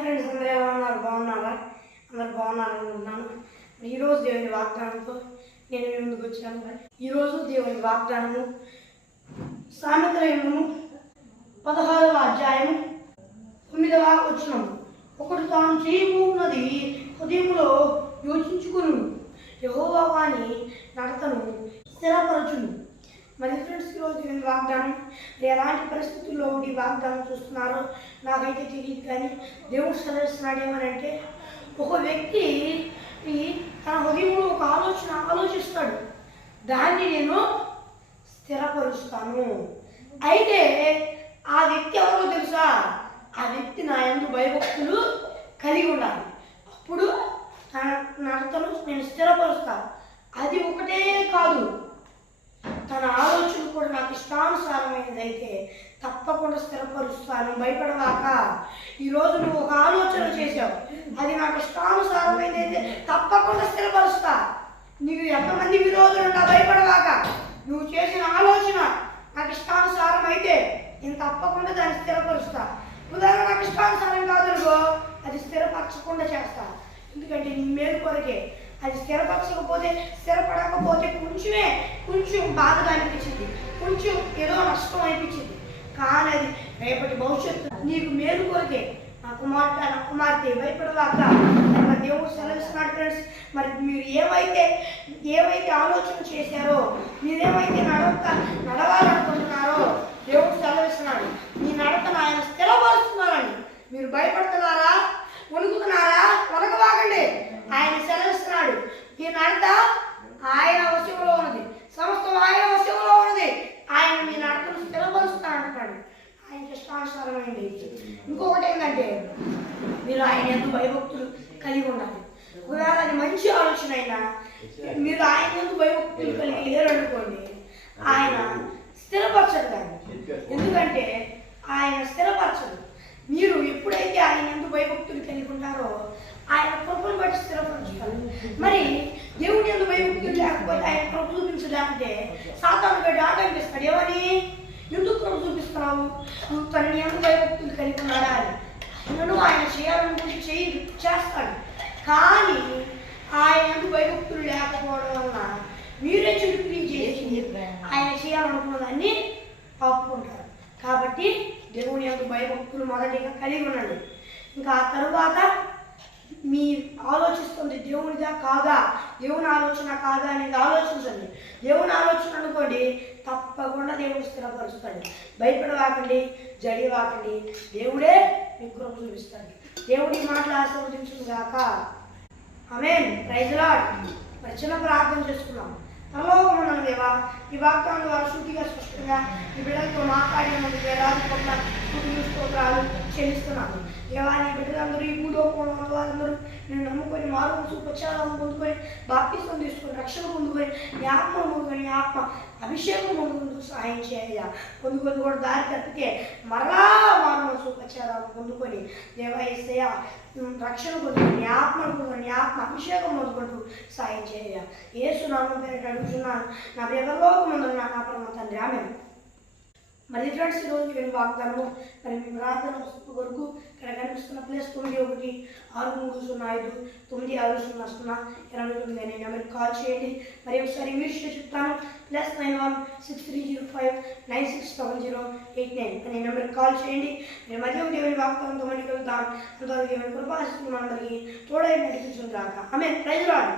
Friends, అందరూ ఎలా ఉన్నారు? బాగున్నారా? అందరు బాగున్నారనుకుంటున్నాను. ఈరోజు దేవుని వాగ్దానంతో నేను మీ ముందుకు వచ్చాను. ఈరోజు దేవుని వాగ్దానము సామెతల గ్రంథము 16వ అధ్యాయము 9వ వచనం. ఒకడు తాను చేయబోతున్నది హృదయంలో యోచించుకును, యెహోవా వాని నడతను స్థిరపరచును. మరి ఫ్రెండ్స్, ఈరోజు నేను వాగ్దానం ఎలాంటి పరిస్థితుల్లో ఈ వాగ్దానం చూస్తున్నారో నాకైతే తెలియదు, కానీ దేవుడు సెలవిస్తున్నాడు ఏమనంటే, ఒక వ్యక్తి తన హృదయంలో ఒక ఆలోచిస్తాడు, దాన్ని నేను స్థిరపరుస్తాను. అయితే ఆ వ్యక్తి ఎవరో తెలుసా? ఆ వ్యక్తి నా యందు భయభక్తులు కలిగి ఉండాలి. అప్పుడు తన నడతను నేను స్థిరపరుస్తాను. అది ఒకటే కాదు, తన ఆలోచన కూడా నాకు ఇష్టానుసారమైనది అయితే తప్పకుండా స్థిరపరుస్తాను. భయపడవాక. ఈరోజు నువ్వు ఒక ఆలోచన చేసావు, అది నాకు ఇష్టానుసారమైనది అయితే తప్పకుండా స్థిరపరుస్తా. నీకు ఎంతమంది విరోధులు ఉన్నా భయపడవాక. నువ్వు చేసిన ఆలోచన నాకు ఇష్టానుసారం అయితే నేను తప్పకుండా దాన్ని స్థిరపరుస్తా. ఉదాహరణ నాకు ఇష్టానుసారం కాదనుకో, అది స్థిరపరచకుండా చేస్తా. ఎందుకంటే నీ మేలు కొరకే. అది స్థిరపడకపోతే కొంచెం బాధగా అనిపించింది, కొంచెం ఏదో నష్టం అనిపించింది, కానీ అది రేపటి భవిష్యత్తు నీకు మేలు కొరకే. నా కుమార్తె భయపడవాక. మరి దేవుడు సెలవిస్తున్నాడు ఫ్రెండ్స్. మరి మీరు ఏవైతే ఆలోచన చేశారో, మీరేమైతే నడవాలనుకుంటున్నారో దేవుడు సెలవిస్తున్నాడు. మీ నడతను ఆయన స్థిరపరుస్తున్నారని. మీరు భయపడుతున్నారా? వణుకుతున్నారా? వణకవాగండి. ఆయన సెలవిస్తున్నాడు, ఈ నడత ఆయన వశంలో ఉన్నది, సమస్తం ఆయన వశంలో ఉన్నది. ఆయన మీ నడతను స్థిరపరుస్తా అంటున్నాడు. ఆయనకి ఇష్టానుసారమైంది. ఇంకొకటి ఏంటంటే, మీరు ఆయన ఎందు భయభక్తులు కలిగి ఉండాలి. ఒకవేళ అది మంచి ఆలోచన అయినా మీరు ఆయన ఎందు భయభక్తులు కలిగి లేరనుకోండి, ఆయన స్థిరపరచడు దాన్ని. ఎందుకంటే ఆయన స్థిరపరచడు. మీరు ఎప్పుడైతే ఆయన ఎందు భయభక్తులు కలిగి ఉంటారో ఆయన కృపను బట్టి స్థిరపరచుతారు. మరి దేవుని ఎందు భయభక్తులు లేకపోతే ఆయన కృప చూపించలేకపోతే సాతాను గడ్డి ఆటంకిస్తాడు. ఏమని? ఎందుకు కృప చూపిస్తున్నావు? నువ్వు తన ఎందు భయభక్తులు కలిగి ఉన్నాడా అని. ఆయనను ఆయన చేయాలనుకుంటే చేస్తాడు. కానీ ఆయన ఎందు భయభక్తులు లేకపోవడం వలన మీరే చురుకుని చేసి ఆయన చేయాలనుకున్న దాన్ని ఆపుకుంటారు. కాబట్టి దేవుని యొక్క భయభక్తులు మొదటిగా కలిగి ఉండండి. ఇంకా ఆ తరువాత మీ ఆలోచిస్తుంది దేవునిదా కాదా, దేవుని ఆలోచన కాదా అనేది ఆలోచించండి. దేవుని ఆలోచన అనుకోండి, తప్పకుండా దేవుడు స్థిరపరుస్తాడు. భయపడవాకండి, జడివాకండి. దేవుడే మీకు కృప చూపిస్తాడు. దేవుడి మాటలు ఆశీర్వదించుగాక. ఆమేన్. Praise the Lord. మరి చిన్న ప్రార్థన చేసుకున్నాం. పరలోకమున్న దేవా, ఈ వాగ్దానం ద్వారా సూటిగా స్పష్టంగా ఈ బిడ్డలతో మాట్లాడినందుకు వేలాది కోట్ల స్తోత్రాలు చెల్లిస్తున్నాను. దేవా, నీ బిడ్డలందరూ ఈ భూలోకంలో వారందరూ నేను నమ్ముకొని మారుమనసు ఉపచారం పొందుకొని బాప్తిస్మం తీసుకొని రక్షణ పొందుకొని నీ ఆత్మ పొందుకొని నీ ఆత్మ అభిషేకం పొందుకుంటూ సహాయం చేయ పొందుకొని కూడా దారి తప్పితే మరలా మారుమనసు ఉపచారం పొందుకొని దేవా యేసయ్య రక్షణ పొందుకొని నీ ఆత్మను పొందుకొని నీ ఆత్మ అభిషేకం పొందుకుంటూ సహాయం చేయ. యేసు నామం పేరిట అడుగుతున్నాను నా పరలోకమందున్న నా పరమ తండ్రి. ఆమేన్. మరి ఫ్రెండ్స్, ఈరోజు నేను వాగ్దానము మరి మీ ప్రార్థన వరకు ఇక్కడ కనిపిస్తున్న ప్లేస్ 916335960089 అనే నెంబర్కి కాల్ చేయండి. మరి ఒకసారి ఇంగ్లీష్లో చెప్తాను. +916305967089 అనే నెంబర్కి కాల్ చేయండి. మీరు మధ్య దేవుని వాగ్దానంతో మళ్ళీ కలుగుతాం. అంతవరకు దేవుని కృప ఆశీస్సులు మనందరికీ తోడై నడిపించును గాక. ఆమేన్. Praise the lord.